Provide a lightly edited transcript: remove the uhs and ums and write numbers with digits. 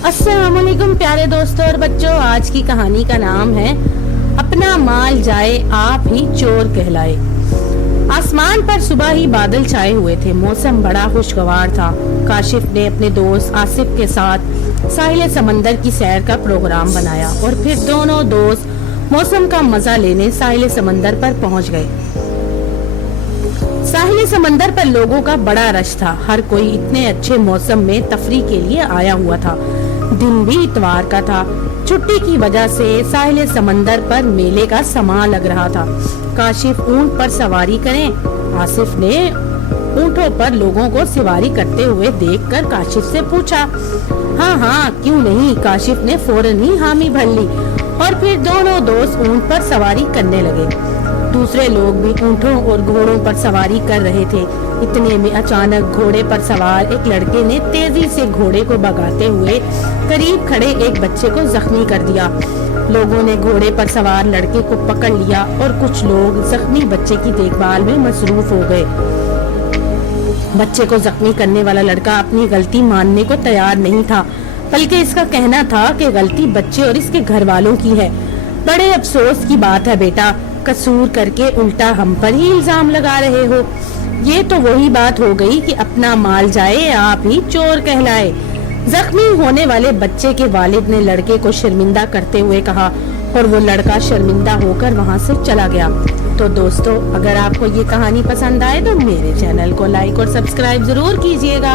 अस्सलाम वालेकुम प्यारे दोस्तों और बच्चों, आज की कहानी का नाम है अपना माल जाए आप ही चोर कहलाए। आसमान पर सुबह ही बादल छाए हुए थे। मौसम बड़ा खुशगवार था। काशिफ ने अपने दोस्त आसिफ के साथ साहिल समंदर की सैर का प्रोग्राम बनाया और फिर दोनों दोस्त मौसम का मजा लेने साहिल समंदर पर पहुंच गए। साहिल समंदर पर लोगों का बड़ा रश था। हर कोई इतने अच्छे मौसम में तफरीह के लिए आया हुआ था। दिन भी इतवार का था। छुट्टी की वजह से साहिल समंदर पर मेले का समा लग रहा था। काशिफ ऊंट पर सवारी करें। आसिफ ने ऊंटों पर लोगों को सवारी करते हुए देखकर काशिफ से पूछा। हाँ, क्यों नहीं, काशिफ ने फौरन ही हामी भर ली और फिर दोनों दोस्त ऊंट पर सवारी करने लगे। दूसरे लोग भी ऊंटों और घोड़ों पर सवारी कर रहे थे। इतने में अचानक घोड़े पर सवार एक लड़के ने तेजी से घोड़े को भगाते हुए करीब खड़े एक बच्चे को जख्मी कर दिया। लोगों ने घोड़े पर सवार लड़के को पकड़ लिया और कुछ लोग जख्मी बच्चे की देखभाल में मसरूफ हो गए। बच्चे को जख्मी करने वाला लड़का अपनी गलती मानने को तैयार नहीं था, बल्कि इसका कहना था कि गलती बच्चे और इसके घर वालों की है। बड़े अफसोस की बात है बेटा, कसूर करके उल्टा हम पर ही इल्जाम लगा रहे हो। ये तो वही बात हो गई कि अपना माल जाए आप ही चोर कहलाए। जख्मी होने वाले बच्चे के वालिद ने लड़के को शर्मिंदा करते हुए कहा और वो लड़का शर्मिंदा होकर वहाँ से चला गया। तो दोस्तों, अगर आपको ये कहानी पसंद आए तो मेरे चैनल को लाइक और सब्सक्राइब जरूर कीजिएगा।